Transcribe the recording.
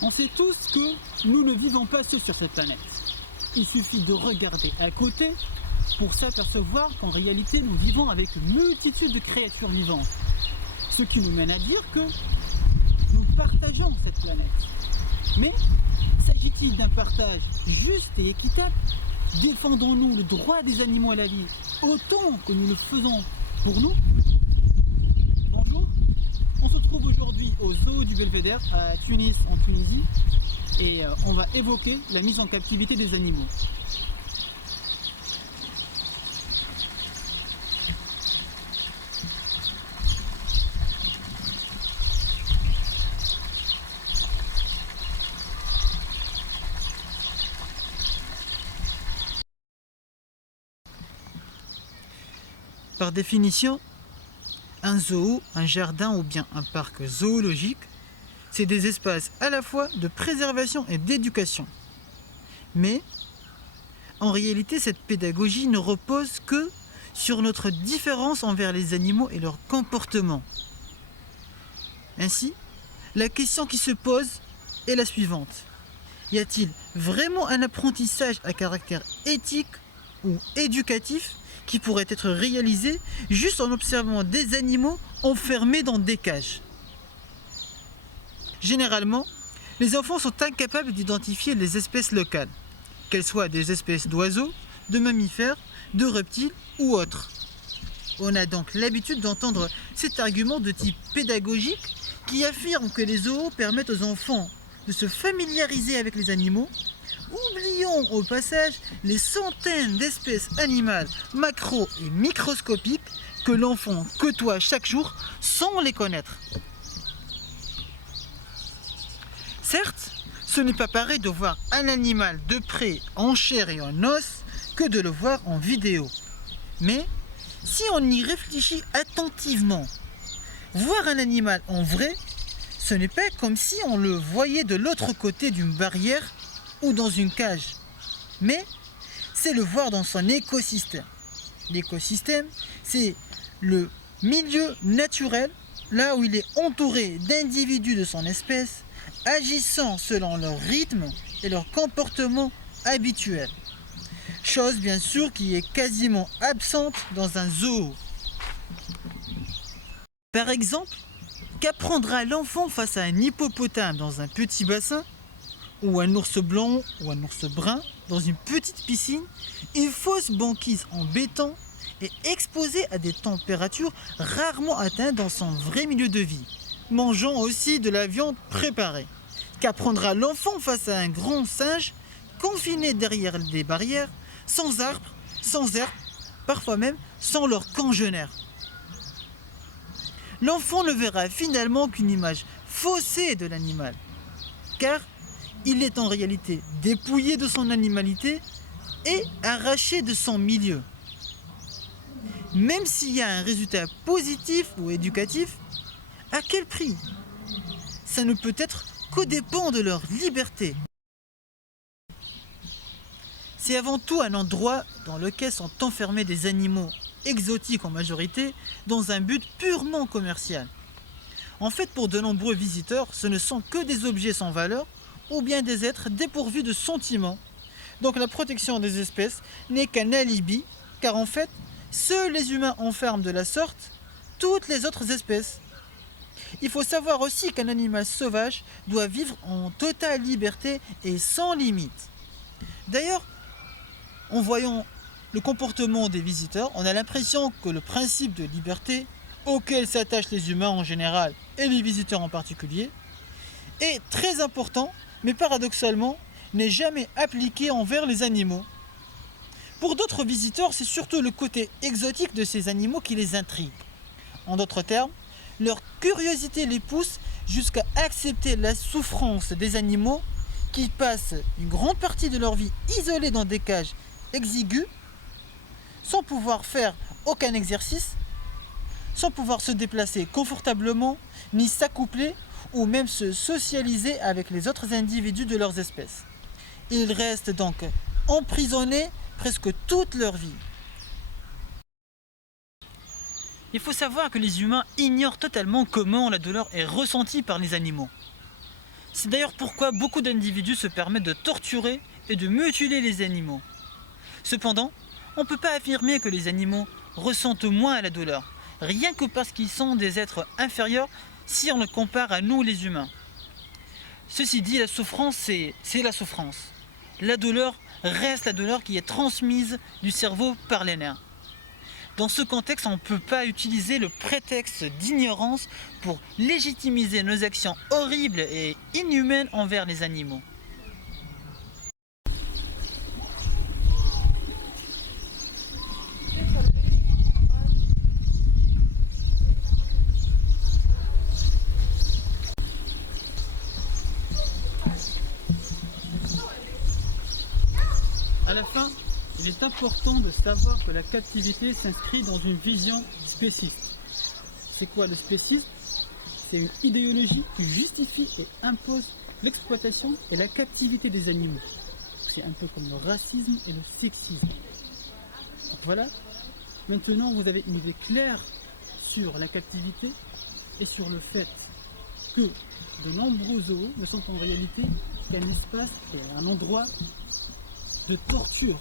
On sait tous que nous ne vivons pas seuls sur cette planète. Il suffit de regarder à côté pour s'apercevoir qu'en réalité nous vivons avec une multitude de créatures vivantes. Ce qui nous mène à dire que nous partageons cette planète. Mais s'agit-il d'un partage juste et équitable? Défendons-nous le droit des animaux à la vie autant que nous le faisons pour nous? Bonjour, on se trouve aujourd'hui au zoo du Belvédère à Tunis en Tunisie et on va évoquer la mise en captivité des animaux. Par définition, un zoo, un jardin ou bien un parc zoologique, c'est des espaces à la fois de préservation et d'éducation. Mais, en réalité, cette pédagogie ne repose que sur notre différence envers les animaux et leur comportement. Ainsi, la question qui se pose est la suivante. Y a-t-il vraiment un apprentissage à caractère éthique ou éducatif qui pourrait être réalisé juste en observant des animaux enfermés dans des cages? Généralement, les enfants sont incapables d'identifier les espèces locales, qu'elles soient des espèces d'oiseaux, de mammifères, de reptiles ou autres. On a donc l'habitude d'entendre cet argument de type pédagogique qui affirme que les zoos permettent aux enfants de se familiariser avec les animaux. Oublions au passage les centaines d'espèces animales macro et microscopiques que l'enfant côtoie chaque jour sans les connaître. Certes, ce n'est pas pareil de voir un animal de près en chair et en os que de le voir en vidéo. Mais si on y réfléchit attentivement, voir un animal en vrai, ce n'est pas comme si on le voyait de l'autre côté d'une barrière ou dans une cage, mais c'est le voir dans son écosystème. L'écosystème, c'est le milieu naturel, là où il est entouré d'individus de son espèce, agissant selon leur rythme et leur comportement habituel. Chose bien sûr qui est quasiment absente dans un zoo. Par exemple, qu'apprendra l'enfant face à un hippopotame dans un petit bassin, ou un ours blanc ou un ours brun dans une petite piscine, une fausse banquise en béton et exposé à des températures rarement atteintes dans son vrai milieu de vie, mangeant aussi de la viande préparée? Qu'apprendra l'enfant face à un grand singe confiné derrière des barrières, sans arbres, sans herbe, parfois même sans leurs congénères? L'enfant ne verra finalement qu'une image faussée de l'animal, car il est en réalité dépouillé de son animalité et arraché de son milieu. Même s'il y a un résultat positif ou éducatif, à quel prix? Ça ne peut être qu'au dépens de leur liberté. C'est avant tout un endroit dans lequel sont enfermés des animaux exotiques en majorité, dans un but purement commercial. En fait, pour de nombreux visiteurs, ce ne sont que des objets sans valeur ou bien des êtres dépourvus de sentiments. Donc la protection des espèces n'est qu'un alibi, car en fait, seuls les humains enferment de la sorte toutes les autres espèces. Il faut savoir aussi qu'un animal sauvage doit vivre en totale liberté et sans limite. D'ailleurs, en voyant le comportement des visiteurs, on a l'impression que le principe de liberté, auquel s'attachent les humains en général et les visiteurs en particulier, est très important, mais paradoxalement, n'est jamais appliqué envers les animaux. Pour d'autres visiteurs, c'est surtout le côté exotique de ces animaux qui les intrigue. En d'autres termes, leur curiosité les pousse jusqu'à accepter la souffrance des animaux qui passent une grande partie de leur vie isolés dans des cages exiguës, sans pouvoir faire aucun exercice, sans pouvoir se déplacer confortablement, ni s'accoupler ou même se socialiser avec les autres individus de leurs espèces. Ils restent donc emprisonnés presque toute leur vie. Il faut savoir que les humains ignorent totalement comment la douleur est ressentie par les animaux. C'est d'ailleurs pourquoi beaucoup d'individus se permettent de torturer et de mutiler les animaux. Cependant, on ne peut pas affirmer que les animaux ressentent moins la douleur, rien que parce qu'ils sont des êtres inférieurs si on le compare à nous les humains. Ceci dit, la souffrance, c'est la souffrance. La douleur reste la douleur qui est transmise du cerveau par les nerfs. Dans ce contexte, on ne peut pas utiliser le prétexte d'ignorance pour légitimiser nos actions horribles et inhumaines envers les animaux. À la fin, il est important de savoir que la captivité s'inscrit dans une vision spéciste. C'est quoi le spécisme? C'est une idéologie qui justifie et impose l'exploitation et la captivité des animaux. C'est un peu comme le racisme et le sexisme. Donc voilà, maintenant vous avez une idée claire sur la captivité et sur le fait que de nombreux zoos ne sont en réalité qu'un espace et un endroit de torture